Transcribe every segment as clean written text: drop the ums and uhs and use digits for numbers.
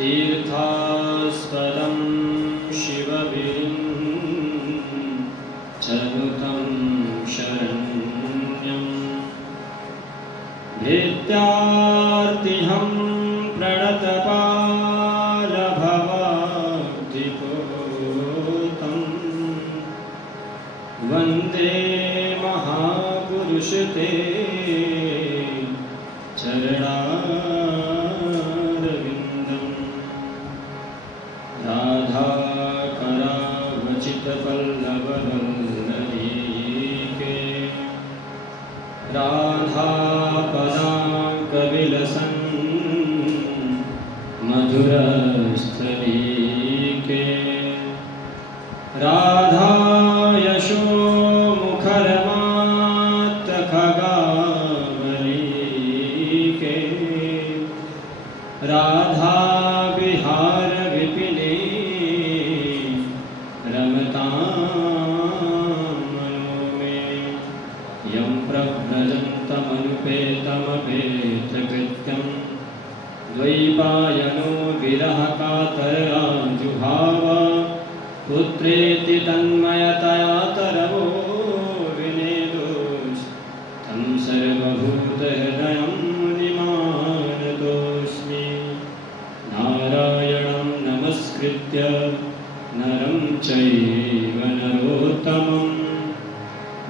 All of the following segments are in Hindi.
तीर्थास्पदं शिवविरिञ्चनुतं शरण्यं भित्यार्तिहं प्रणतपालभवाब्धिपोतं वन्दे महापुरुष ते चरणारविन्दं राधाकरावचितपल्लववल्लरीके राधापदाङ्कविलसन् मधुरस्थलीके राधायशोमुखरमात्तखगावलीके राधा विहार विपिने रमतां मनो मे यं प्रव्रजन्तमनुपेतमपेतकृत्यं द्वैपायनो विरहकातराजुहाव पुत्रेति तन्मयतया तरवो विनेदोष तं सर्वभूतहृदयं मुनिमानतोऽस्मि नारायणं नमस्कृत्य नरं चैव नरोत्तमं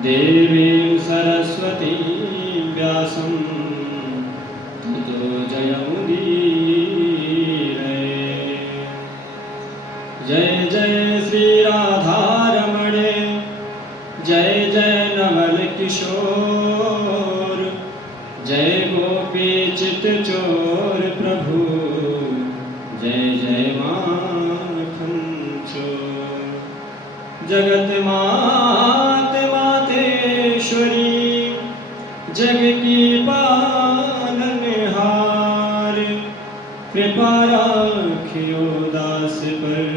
देवीं सरस्वतीं व्यासं ततो जयमुदीरये। जय जय श्री राधारमणे, जय जय नवल किशोर, जय गोपी चित चोर प्रभु, जय जय माखन चोर। जगत मात मातेश्वरी, जग की पालनहार, कृपा राखियो दास पर,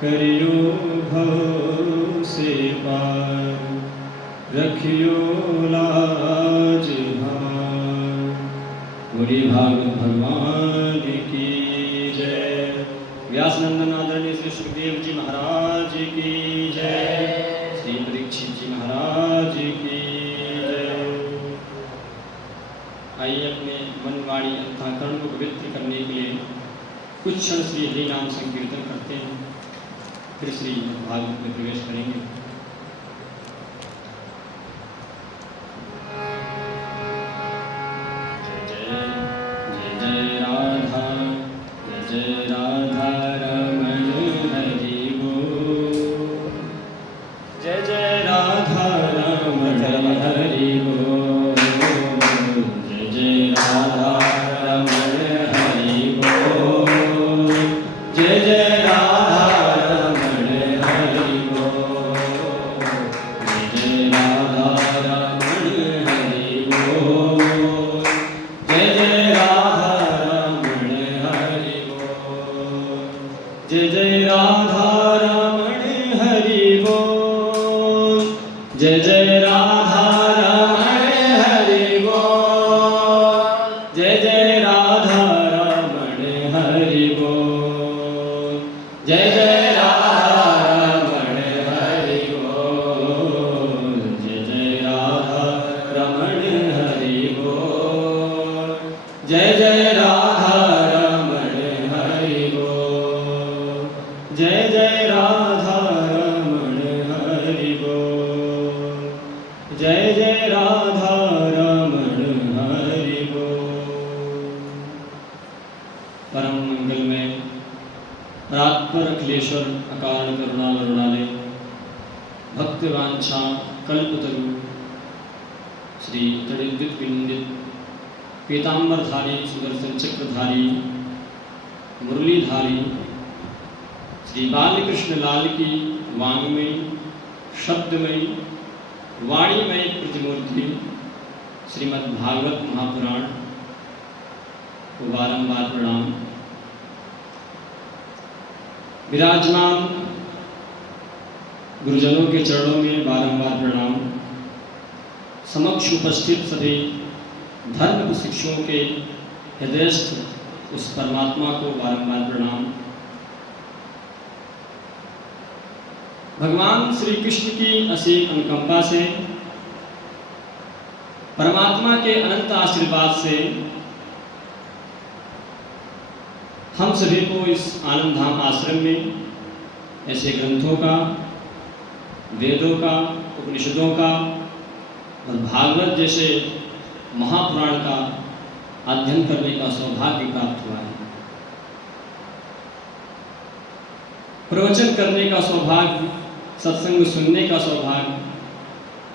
करियो भव से पार, रखियो लाज हार। बोलिए भागवत भगवान की जय। व्यासनंदन आदरणीय श्री सुखदेव जी महाराज की जय। श्री परीक्षित जी महाराज की जय। आइए अपने मन वाणी अंतःकरण को पवित्र करने के लिए कुछ क्षण श्री हरि नाम संकीर्तन करते हैं, फिर श्री भागवत में प्रवेश करेंगे। जय जय राधा, जय राधा रमण हरि बोल। जय जय राधा रमण हरि बोल। जय जय राधा रमण हरि बोल। जय जय राधा रमण हरि बोल। जय जय राधा रमण हरि बोल। जय जय राधा रमण हरि बोल। जय जय राधा रमण हरि बोल। जय जय राधा रमण हरि बोल। जय जय राधा रमण हरि बोल। जय जय राधा रमण हरि बोल। जय जय राधा रमण हरि बोल। जय जय राधा रमण हरि बोल। जय जय राधा रमण हरि बोल। जय जय राधा रमण हरि बोल। परम मंगल में परात्पर अखिलेश्वर अकारण करुणा वरुणालय भक्तिवांछा कल्पतरु श्री तड़िंदित विनंदित पीताम्बरधारी सुदर्शन चक्रधारी मुरलीधारी श्री बालकृष्ण लाल की वांगमयी शब्दमयी वाणीमयी प्रतिमूर्ति श्रीमद् भागवत महापुराण को बारंबार प्रणाम। विराजमान गुरुजनों के चरणों में बारंबार प्रणाम। समक्ष उपस्थित सभी धर्म शिक्षकों के हृदयस्थ उस परमात्मा को बारंबार प्रणाम। भगवान श्री कृष्ण की असीम अनुकंपा से, परमात्मा के अनंत आशीर्वाद से हम सभी को इस आनंद धाम आश्रम में ऐसे ग्रंथों का, वेदों का, उपनिषदों का और भागवत जैसे महापुराण का अध्ययन करने का सौभाग्य प्राप्त हुआ है। प्रवचन करने का सौभाग्य, सत्संग सुनने का सौभाग्य,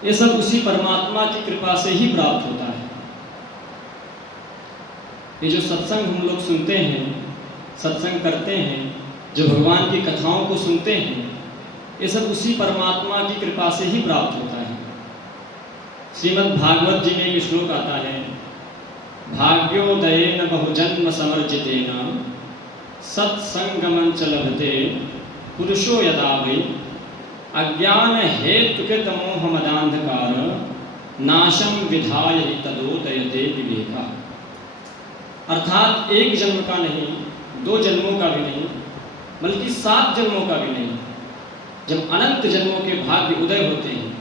ये सब उसी परमात्मा की कृपा से ही प्राप्त होता है। ये जो सत्संग हम लोग सुनते हैं, सत्संग करते हैं, जो भगवान की कथाओं को सुनते हैं, ये सब उसी परमात्मा की कृपा से ही प्राप्त होता है। श्रीमद् भागवत जी में एक श्लोक आता है, भाग्योदयेन बहुजन्म समर्जितेन सत्संगमं च लभते पुरुषो यदा वै अज्ञान हेतुकृत मोह मदांधकार नाशम विधाय तदोदयते विवेका। अर्थात एक जन्म का नहीं, 2 जन्मों का भी नहीं, बल्कि 7 जन्मों का भी नहीं, जब अनंत जन्मों के भाग्य उदय होते हैं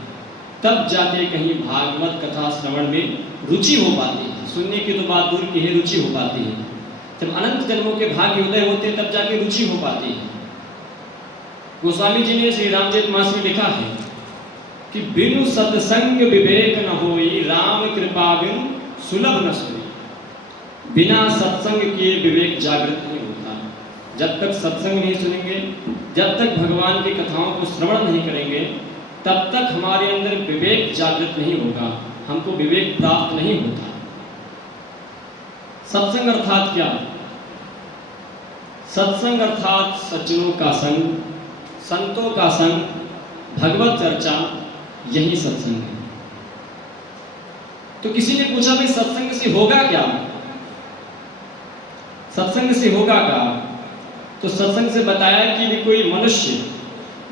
तब जाके कहीं भागवत कथा श्रवण में रुचि हो पाती है। सुनने की तो बात दूर की है, रुचि हो पाती है। जब अनंत जन्मों के भाग्य उदय होते हैं तब जाके रुचि हो पाती है। गोस्वामी जी ने श्री रामचरितमानस में लिखा है कि बिनु सत्संग विवेक न होई, राम कृपा बिनु सुलभ न सोई। बिना सत्संग किए विवेक जागृत नहीं होता। जब तक सत्संग नहीं सुनेंगे, जब तक भगवान की कथाओं को श्रवण नहीं करेंगे, तब तक हमारे अंदर विवेक जागृत नहीं होगा, हमको विवेक प्राप्त नहीं होता। सत्संग अर्थात क्या? सत्संग अर्थात सज्जनों का संग, संतों का संग, भगवत चर्चा, यही सत्संग है। तो किसी ने पूछा भाई सत्संग से होगा क्या? सत्संग से होगा क्या? तो सत्संग से बताया कि भी कोई मनुष्य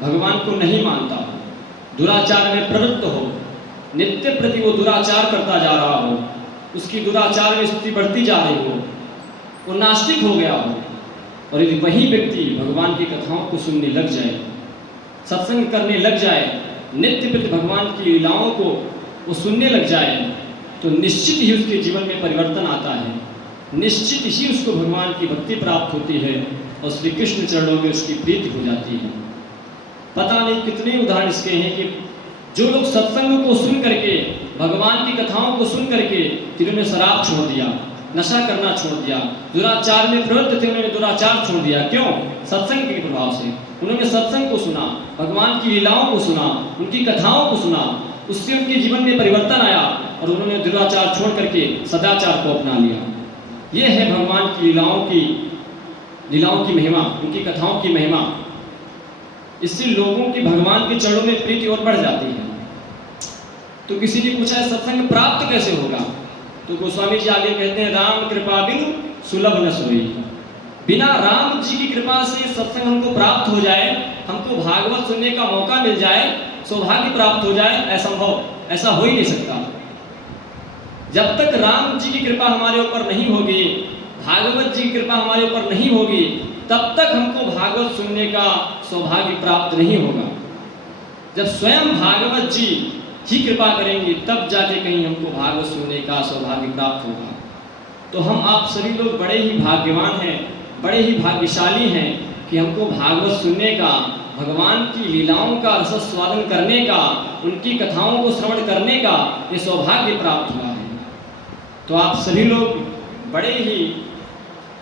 भगवान को नहीं मानता हो, दुराचार में प्रवृत्त हो, नित्य प्रति वो दुराचार करता जा रहा हो, उसकी दुराचार में स्थिति बढ़ती जा रही हो, वो नास्तिक हो गया हो, और यदि वही व्यक्ति भगवान की कथाओं को सुनने लग जाए, सत्संग करने लग जाए, नित्य प्रति भगवान की लीलाओं को वो सुनने लग जाए, तो निश्चित ही उसके जीवन में परिवर्तन आता है, निश्चित ही उसको भगवान की भक्ति प्राप्त होती है और श्री कृष्ण चरणों में उसकी प्रीति हो जाती है। पता नहीं कितने उदाहरण इसके हैं कि जो लोग सत्संग को सुन करके, भगवान की कथाओं को सुन करके, जिन्होंने शराब छोड़ दिया, नशा करना छोड़ दिया, दुराचार में प्रवृत्त थे, उन्होंने दुराचार छोड़ दिया। क्यों? सत्संग के प्रभाव से। उन्होंने सत्संग को सुना, भगवान की लीलाओं को सुना, उनकी कथाओं को सुना, उससे उनके जीवन में परिवर्तन आया और उन्होंने दुराचार छोड़ करके सदाचार को अपना लिया। यह है भगवान की लीलाओं की महिमा, उनकी कथाओं की महिमा। इससे लोगों की भगवान के चरणों में प्रीति और बढ़ जाती है। तो किसी ने पूछा है सत्संग प्राप्त कैसे होगा? तो गोस्वामी जी आगे कहते हैं, राम कृपा बिनु सुलभ न सोई। बिना राम जी की कृपा से सत्संग हमको प्राप्त हो जाए, हमको भागवत सुनने का मौका मिल जाए, सौभाग्य प्राप्त हो जाए, असंभव, ऐसा हो ही नहीं सकता। जब तक राम जी की कृपा हमारे ऊपर नहीं होगी, भागवत जी की कृपा हमारे ऊपर नहीं होगी, तब तक हमको भागवत सुनने का सौभाग्य प्राप्त नहीं होगा। जब स्वयं भागवत जी ही कृपा करेंगे, तब जाके कहीं हमको भागवत सुनने का सौभाग्य प्राप्त होगा। तो हम आप सभी लोग बड़े ही भाग्यवान हैं, बड़े ही भाग्यशाली हैं कि हमको भागवत सुनने का, भगवान की लीलाओं का रसस्वादन करने का, उनकी कथाओं को श्रवण करने का ये सौभाग्य प्राप्त हुआ है। तो आप सभी लोग बड़े ही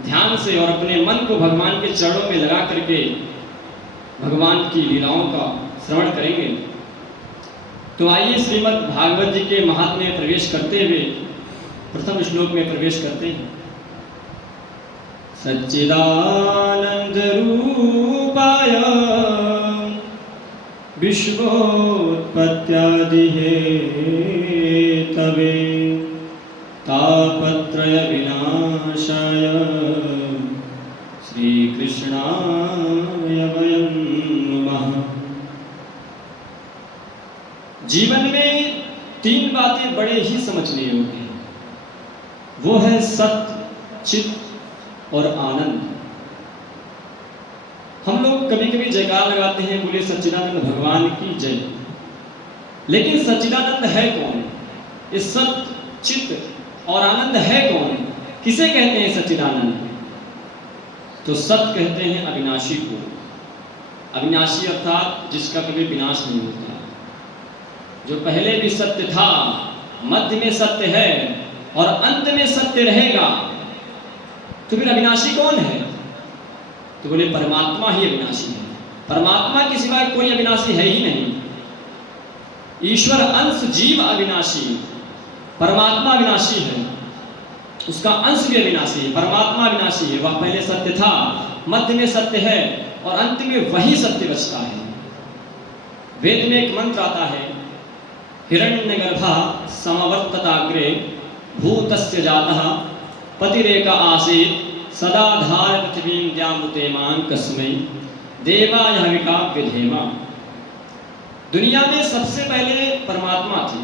ध्यान से और अपने मन को भगवान के चरणों में लगा करके भगवान की लीलाओं का श्रवण करेंगे। तो आइए श्रीमद् भागवत जी के महात्म्य में प्रवेश करते हुए प्रथम श्लोक में प्रवेश करते हैं। सच्चिदानंद रूपाय विश्वोत्पत्त्यादि हेतवे तापत्रय विनाशाय श्री कृष्णाय वयं नमः। जीवन में 3 बातें बड़े ही समझने योग्य हैं। वो है सत्य, चित और आनंद। हम लोग कभी कभी जयकार लगाते हैं, बोले सच्चिदानंद भगवान की जय। लेकिन सच्चिदानंद है कौन? इस सत चित्त और आनंद है कौन? किसे कहते हैं सच्चिदानंद? तो सत कहते हैं अविनाशी को। अविनाशी अर्थात जिसका कभी विनाश नहीं होता, जो पहले भी सत्य था, मध्य में सत्य है और अंत में सत्य रहेगा। तो फिर अविनाशी कौन है? तो बोले परमात्मा ही अविनाशी है। परमात्मा के सिवाय कोई अविनाशी है ही नहीं। ईश्वर अंश जीव अविनाशी, परमात्मा अविनाशी है, उसका अंश भी अविनाशी है। परमात्मा अविनाशी है, वह पहले सत्य था, मध्य में सत्य है और अंत में वही सत्य बचता है। वेद में एक मंत्र आता है, हिरण्यगर्भः समवर्तताग्रे भूतस्य जातः पतिरेक आसीत् सदा धार पृथ्वीं द्यामुतेमान कस्मै देवाय हविका विधेमा। दुनिया में सबसे पहले परमात्मा थी।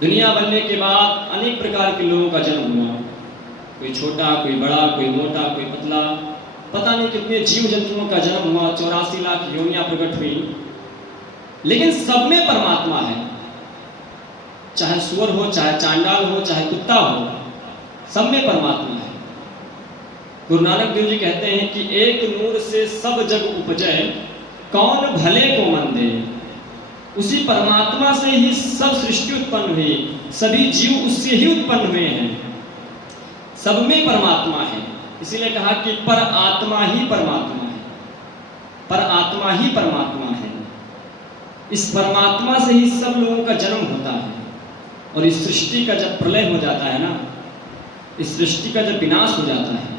दुनिया बनने के बाद अनेक प्रकार के लोगों का जन्म हुआ, कोई छोटा, कोई बड़ा, कोई मोटा, कोई पतला, पता नहीं कितने जीव जंतुओं का जन्म हुआ, 84 लाख योनियां प्रकट हुई, लेकिन सब में परमात्मा है। चाहे सुअर हो, चाहे चांडाल हो, चाहे कुत्ता हो, सब में परमात्मा है। गुरु नानक देव जी कहते हैं कि एक नूर से सब जग उपजै, कौन भले को मन दे। उसी परमात्मा से ही सब सृष्टि उत्पन्न हुई, सभी जीव उससे ही उत्पन्न हुए हैं। सब में परमात्मा है, इसीलिए कहा कि पर आत्मा ही परमात्मा है। पर आत्मा ही परमात्मा है। इस परमात्मा से ही सब लोगों का जन्म होता है। और इस सृष्टि का जब प्रलय हो जाता है ना, इस सृष्टि का जब विनाश हो जाता है,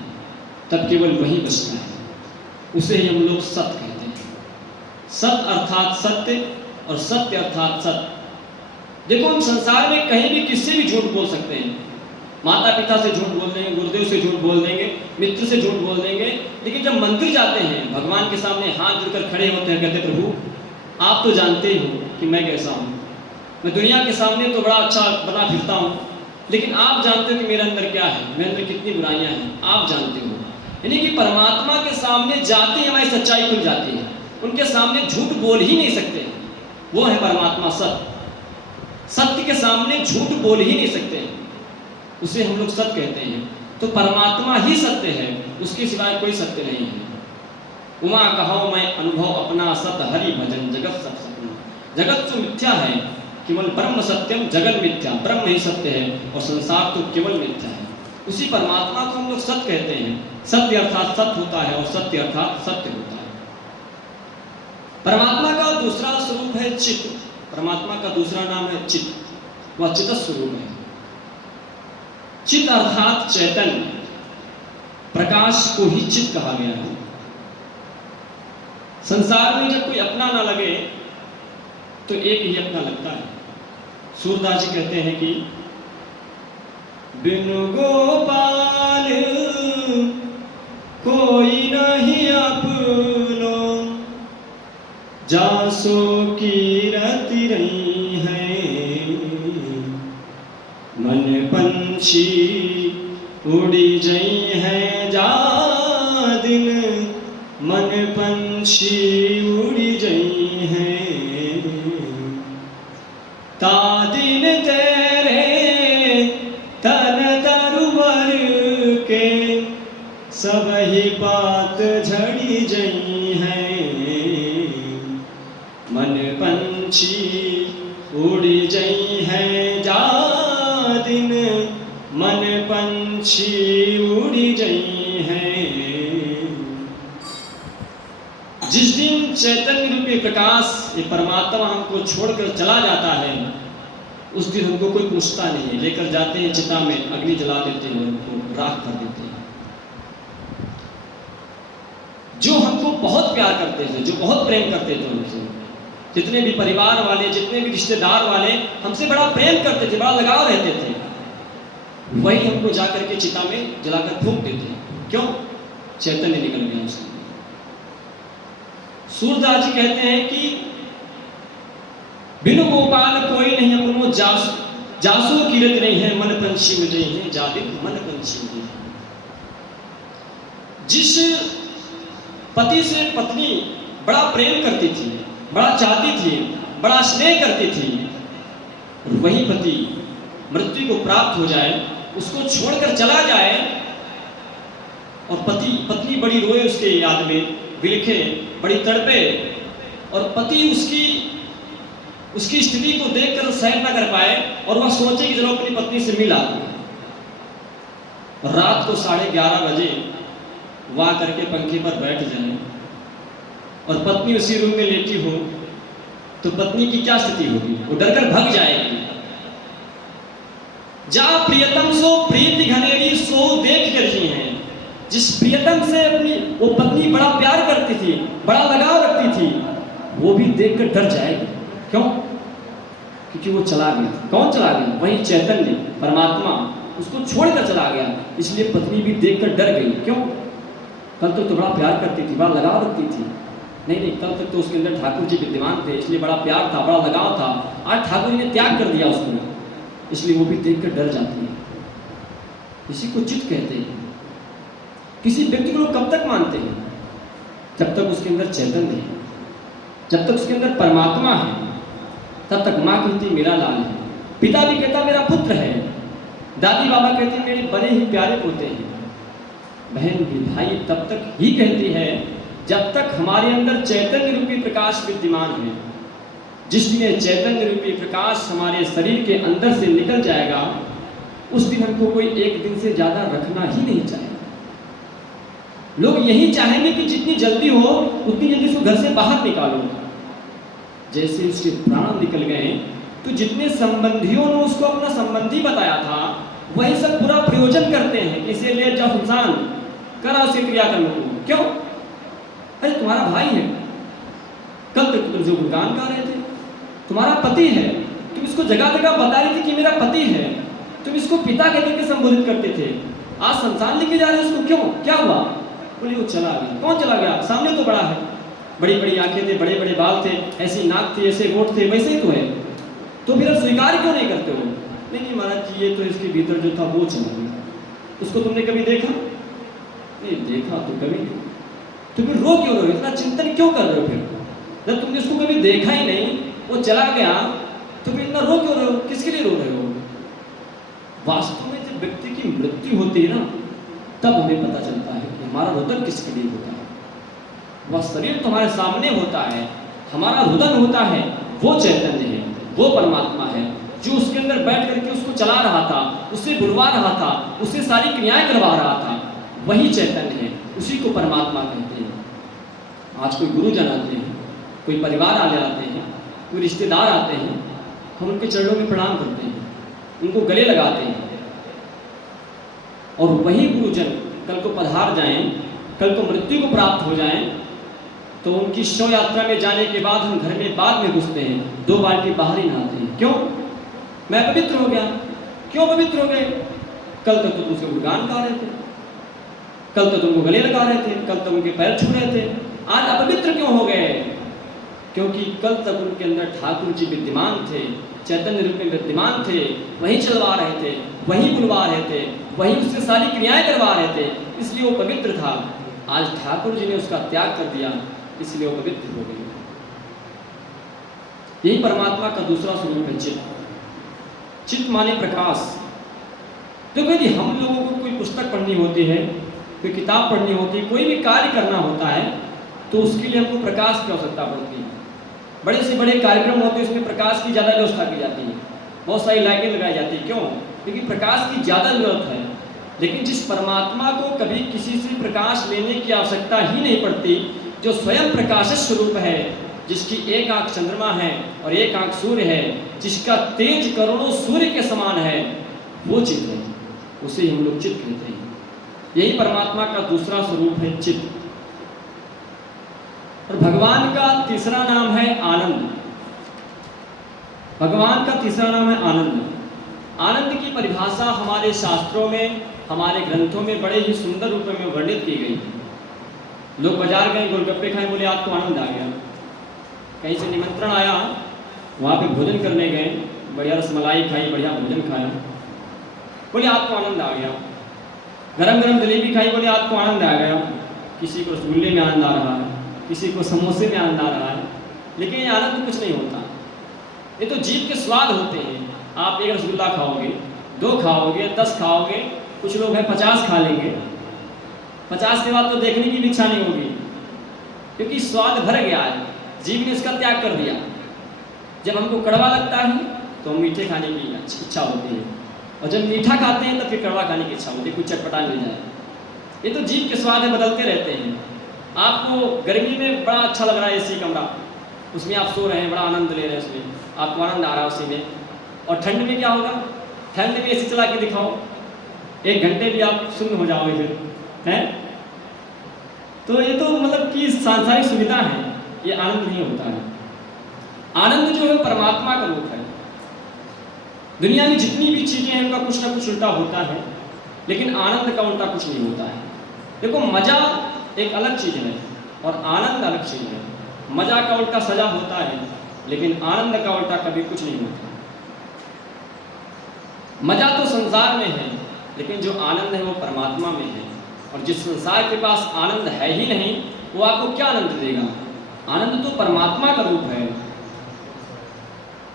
तब केवल वही बचता है। उसे ही हम लोग सत्य कहते हैं। सत अर्थात सत्य और सत्य अर्थात सत्य। देखो, हम संसार में कहीं भी किससे भी झूठ बोल सकते हैं। माता पिता से झूठ बोल देंगे, गुरुदेव से झूठ बोल देंगे, मित्र से झूठ बोल देंगे, लेकिन जब मंदिर जाते हैं, भगवान के सामने हाथ जोड़कर खड़े होते हैं, कहते प्रभु आप तो जानते ही हो कि मैं कैसा हूँ। मैं दुनिया के सामने तो बड़ा अच्छा बना फिरता हूँ, लेकिन आप जानते हो कि मेरे अंदर क्या है, मेरे अंदर कितनी बुराइयां हैं, आप जानते हो। यानी कि परमात्मा के सामने जाते ही हमारी सच्चाई खुल जाती है। उनके सामने झूठ बोल ही नहीं सकते। वो है परमात्मा सत्य। सत्य के सामने झूठ बोल ही नहीं सकते, उसे हम लोग सत्य कहते हैं। तो परमात्मा ही सत्य है, उसके सिवाय कोई सत्य नहीं है। उमा कहो मैं अनुभव अपना, सत हरि भजन जगत सब सपना। जगत तो मिथ्या है, केवल ब्रह्म सत्यम, जगत मिथ्या। ब्रह्म ही सत्य है और संसार तो केवल मिथ्या है। उसी परमात्मा को हम लोग सत्य कहते हैं। सत्य अर्थात सत्य होता है और सत्य अर्थात सत्य होता है। परमात्मा का दूसरा स्वरूप है चित्त। परमात्मा का दूसरा नाम है चित्त, वह चित्त स्वरूप है। चित्त अर्थात चैतन्य, प्रकाश को ही चित्त कहा गया है। संसार में जब कोई अपना ना लगे तो एक ही अपना लगता है। सूरदास जी कहते हैं कि बिनु गोपाल कोई नहीं अपनो, जासो की रति रही है। मन पंछी उड़ी जई है जा दिन, मन पंछी उड़ी जई है। ता दिन तेरे तन तरुवर के, सब ही बात झड़ी जई है। मन पंछी उड़ी जई है जा दिन, मन पंछी उड़ी जई है। जिस दिन चैतन्य रूपी प्रकाश ये परमात्मा हमको छोड़कर चला जाता है, उस दिन हमको कोई पूछता नहीं है। लेकर जाते हैं चिता में, अग्नि जला देते हैं, उनको राख कर देते हैं। जो हमको बहुत प्यार करते थे, जो बहुत प्रेम करते थे उनसे, जितने भी परिवार वाले, जितने भी रिश्तेदार वाले हमसे बड़ा प्रेम करते थे, बड़ा लगाव रहते थे, वही हमको जाकर के चिता में जलाकर फूंक देते हैं। क्यों? चैतन्य निकल गया उसमें। सूरदास जी कहते हैं कि बिनु गोपाल कोई नहीं अपनो, जासू कीरत नहीं है। मन पंछी उड़े हैं जा दिन, मन पंछी उड़े हैं। जिस पति से पत्नी बड़ा प्रेम करती थी, बड़ा चाहती थी, बड़ा स्नेह करती थी, वही पति मृत्यु को प्राप्त हो जाए, उसको छोड़कर चला जाए और पत्नी बड़ी रोए उसके याद में, बिलखे, बड़ी तड़पे, और पति उसकी स्थिति को देखकर सहन न कर पाए और वह सोचे कि चलो अपनी पत्नी से मिल आते हैं। रात को 11:30 बजे वह करके पंखे पर बैठ जाए और पत्नी उसी रूम में लेटी हो, तो पत्नी की क्या स्थिति होगी? वो डरकर भग जाएगी। जा प्रियतम सो प्रीति घनेरी सो देख करती हैं। जिस प्रियतम से अपनी वो पत्नी बड़ा प्यार करती थी, बड़ा लगाव रखती थी, वो भी देखकर डर जाएगी। क्यों? क्योंकि वो चला गया। कौन चला गया? वही चैतन्य परमात्मा उसको छोड़कर चला गया, इसलिए पत्नी भी देखकर डर गई। क्यों? कल तो बड़ा प्यार करती थी, बड़ा लगाव रखती थी। नहीं, कल तक तो उसके अंदर ठाकुर जी विद्यमान थे, इसलिए बड़ा प्यार था, बड़ा लगाव था। आज ठाकुर जी ने त्याग कर दिया उसको, इसलिए वो भी देखकर डर जाती है। इसी को चित्त कहते हैं। किसी व्यक्ति को लोग कब तक मानते हैं? जब तक उसके अंदर चैतन्य है, जब तक उसके अंदर परमात्मा है, तब तक माँ कहती मेरा लाल है, पिता भी कहता मेरा पुत्र है, दादी बाबा कहती मेरे बड़े ही प्यारे पोते हैं, बहन भी भाई तब तक ही कहती है जब तक हमारे अंदर चैतन्य रूपी प्रकाश विद्यमान है। जिस दिन चैतन्य रूपी प्रकाश हमारे शरीर के अंदर से निकल जाएगा, उस दिन हमको कोई एक दिन से ज्यादा रखना ही नहीं चाहिए। लोग यही चाहेंगे कि जितनी जल्दी हो उतनी जल्दी उसको घर से बाहर निकालो। जैसे उसके प्राण निकल गए तो जितने संबंधियों ने उसको अपना संबंधी बताया था, वही सब पूरा प्रयोजन करते हैं, इसे ले जाओ सुनसान करा उसे क्रियाकर्म को। क्यों? अरे तुम्हारा भाई है, कल तक तुम जो गुणगान गा रहे थे, तुम्हारा पति है, तुम इसको जगह जगह बता रही थी कि मेरा पति है, तुम इसको पिता कहकर के संबोधित करते थे, आज संसार लेके जा रहे हो उसको। क्यों? क्या हुआ? बोले वो चला गया। कौन चला गया? सामने तो बड़ा है, बड़ी बड़ी आंखें थे, बड़े बड़े बाल थे, ऐसी नाक थी, ऐसे होठ थे, वैसे ही तो है, तो फिर अब स्वीकार क्यों नहीं करते हो? नहीं महाराज जी, ये तो इसके भीतर जो था वो चला गया, उसको तुमने कभी देखा? नहीं देखा तो कभी नहीं, तो फिर रो क्यों रहे हो? इतना चिंतन क्यों कर रहे हो? फिर जब तुमने उसको कभी देखा ही नहीं, वो चला गया, तो फिर इतना रो क्यों रहे हो? किसके लिए रो रहे हो? वास्तव में जब व्यक्ति की मृत्यु होती है ना, तब हमें पता चलता है कि हमारा रुदन किसके लिए होता है। वह शरीर तुम्हारे सामने होता है, हमारा रुदन होता है वो चैतन्य है, वो परमात्मा है, जो उसके अंदर बैठ करके उसको चला रहा था, उससे बुलवा रहा था, उससे सारी क्रियाएं करवा रहा था, वही चैतन्य है, उसी को परमात्मा कहते हैं। आज कोई गुरुजन आते हैं, कोई परिवार वाले आते हैं, कोई रिश्तेदार आते हैं, हम उनके चरणों में प्रणाम करते हैं, उनको गले लगाते हैं, और वही गुरुजन कल को पधार जाएं, कल को मृत्यु को प्राप्त हो जाएं, तो उनकी शव यात्रा में जाने के बाद हम घर में बाद में घुसते हैं, 2 बाल्टी बाहर ही नहाते हैं। क्यों? मैं पवित्र हो गया। क्यों पवित्र हो गए? कल तक तो तुमसे गुणगान गा रहे थे, कल तक तुमको गले लगा रहे थे, कल तक उनके पैर छू रहे थे, आज अपवित्र क्यों हो गए? क्योंकि कल तक उनके अंदर ठाकुर जी विद्यमान थे, चैतन्य रूप में विद्यमान थे, वही चलवा रहे थे, वही बुलवा रहे थे, वही उससे सारी क्रियाएं करवा रहे थे, इसलिए वो पवित्र था। आज ठाकुर जी ने उसका त्याग कर दिया, इसलिए वो पवित्र हो गई। यही परमात्मा का दूसरा स्वरूप है चित्त। चित्त माने प्रकाश। तो यदि हम लोगों को कोई पुस्तक पढ़नी होती है, कोई किताब पढ़नी होती है, कोई भी कार्य करना होता है, तो उसके लिए हमको प्रकाश की आवश्यकता पड़ती है। बड़े से बड़े कार्यक्रम होते हैं, उसमें प्रकाश की ज़्यादा व्यवस्था की जाती है, बहुत सारी लाइटें लगाई जाती है। क्यों? क्योंकि प्रकाश की ज़्यादा जरूरत है। लेकिन जिस परमात्मा को कभी किसी से प्रकाश लेने की आवश्यकता ही नहीं पड़ती, जो स्वयं प्रकाश स्वरूप है, जिसकी एक आंख चंद्रमा है और एक आंख सूर्य है, जिसका तेज करोड़ों सूर्य के समान है, वो चित्त है, उसे हम लोग चित्त कहते हैं। यही परमात्मा का दूसरा स्वरूप है चित्त। और भगवान का तीसरा नाम है आनंद। भगवान का तीसरा नाम है आनंद। आनंद की परिभाषा हमारे शास्त्रों में, हमारे ग्रंथों में बड़े ही सुंदर रूप में वर्णित की गई है। लोग बाजार गए, गोलगप्पे खाए, बोले आपको आनंद आ गया। कहीं से निमंत्रण आया, वहाँ पे भोजन करने गए, बढ़िया रसमलाई खाई, बढ़िया भोजन खाया, बोले आपको आनंद आ गया। गरम गरम जलेबी खाई, बोले आपको आनंद आ गया। किसी को रसगुल्ले में आनंद आ रहा है, किसी को समोसे में आनंद आ रहा है, लेकिन ये आनंद कुछ नहीं होता। ये तो जीभ के स्वाद होते हैं। आप एक रसगुल्ला खाओगे, 2 खाओगे, 10 खाओगे, कुछ लोग हैं 50 खा लेंगे। 50 के बाद तो देखने की भी इच्छा नहीं होगी, क्योंकि स्वाद भर गया है, जीभ ने इसका त्याग कर दिया। जब हमको कड़वा लगता है तो हम मीठे खाने की इच्छा होती है, और जब मीठा खाते हैं तो फिर कड़वा खाने की इच्छा होती है, कुछ चटपटा मिल जाए। ये तो जीभ के स्वाद है, बदलते रहते हैं। आपको गर्मी में बड़ा अच्छा लग रहा है एसी कमरा, उसमें आप सो रहे हैं, बड़ा आनंद ले रहे हैं, उसमें आपको आनंद आ रहा है उसी में। और ठंड में क्या होगा? ठंड में एसी चला के दिखाओ, 1 घंटे भी आप शून्य हो जाओगे फिर, हैं? तो ये तो मतलब कि सांसारिक सुविधा है, ये आनंद नहीं होता है। आनंद जो है परमात्मा का रूप है। दुनिया में जितनी भी चीज़ें हैं उनका कुछ ना कुछ उल्टा होता है, लेकिन आनंद का उल्टा कुछ नहीं होता है। देखो, मजा एक अलग चीज़ है और आनंद अलग चीज़ है। मजा का उल्टा सजा होता है, लेकिन आनंद का उल्टा कभी कुछ नहीं होता। मजा तो संसार में है, लेकिन जो आनंद है वो परमात्मा में है। और जिस संसार के पास आनंद है ही नहीं, वो आपको क्या आनंद देगा? आनंद तो परमात्मा का रूप है।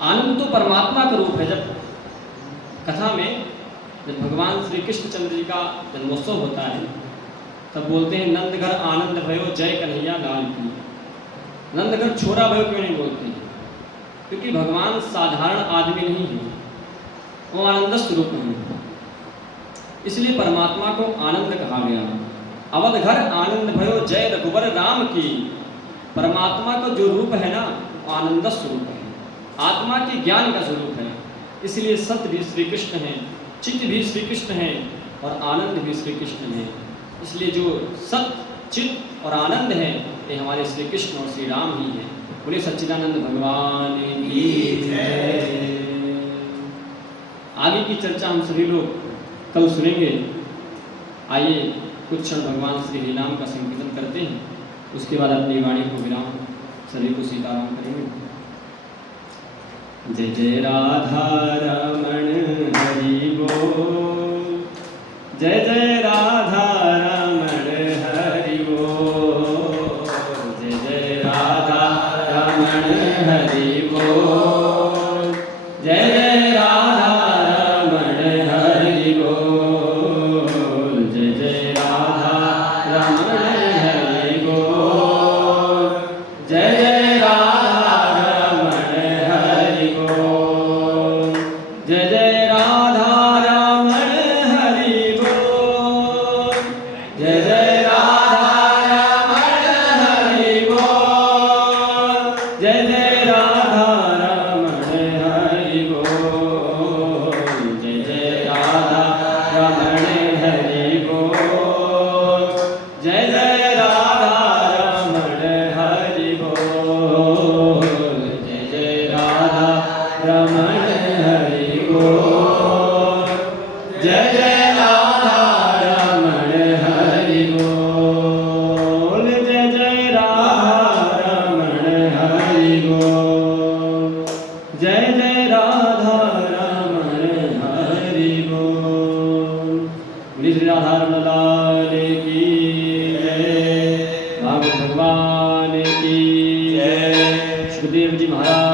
आनंद तो परमात्मा का रूप है। जब कथा में जब भगवान श्री कृष्णचंद्र जी का जन्मोत्सव होता है, तब बोलते हैं, नंद घर आनंद भयो जय कन्हैया लाल की। नंद घर छोरा भयो क्यों नहीं बोलते हैं? क्योंकि भगवान साधारण आदमी नहीं है, वो आनंद स्वरूप है, इसलिए परमात्मा को आनंद कहा गया। अवध घर आनंद भयो जय रघुवर राम की। परमात्मा का जो रूप है ना, आनंद स्वरूप है, आत्मा के ज्ञान का स्वरूप है। इसलिए सत्य भी श्री कृष्ण है, चित्त भी श्री कृष्ण है, और आनंद भी श्री कृष्ण है। इसलिए जो सत्य, चित्त और आनंद है, ये हमारे श्री कृष्ण और श्री राम ही हैं। बोले सच्चिदानंद भगवान की जय। आगे की चर्चा हम सभी लोग कल सुनेंगे। आइए कुछ क्षण भगवान श्री हरिनाम का संकीर्तन करते हैं, उसके बाद अपनी वाणी को विराम, सभी को सीताराम करेंगे। जय जय राधा रमण हरि बोल, जय जय राधा रमण हरि बोल, जय जय राधा रमण हरि बोल, जय जय राधा रमण हरि बोल, जय जय राधा रमण हरि बोल, जय जय राधा रमण हरि बोल, जय जय राधा रमण हरि बोल, जय जय राधा रमण हरि बोल, जय जय राधा रमण हरि बोल, जय जय राधा रमण हरि बोल, जय जय राधा रमण हरि बोल, जय जय राधा रमण हरि बोल, जय जय राधा रमण हरि बोल, जय जय राधा रमण हरि बोल, जय जय राधा रमण हरि बोल। बोलिए श्री राधा रमण लाल की जय, भागवत भगवान की जय, सुखदेव जी महाराज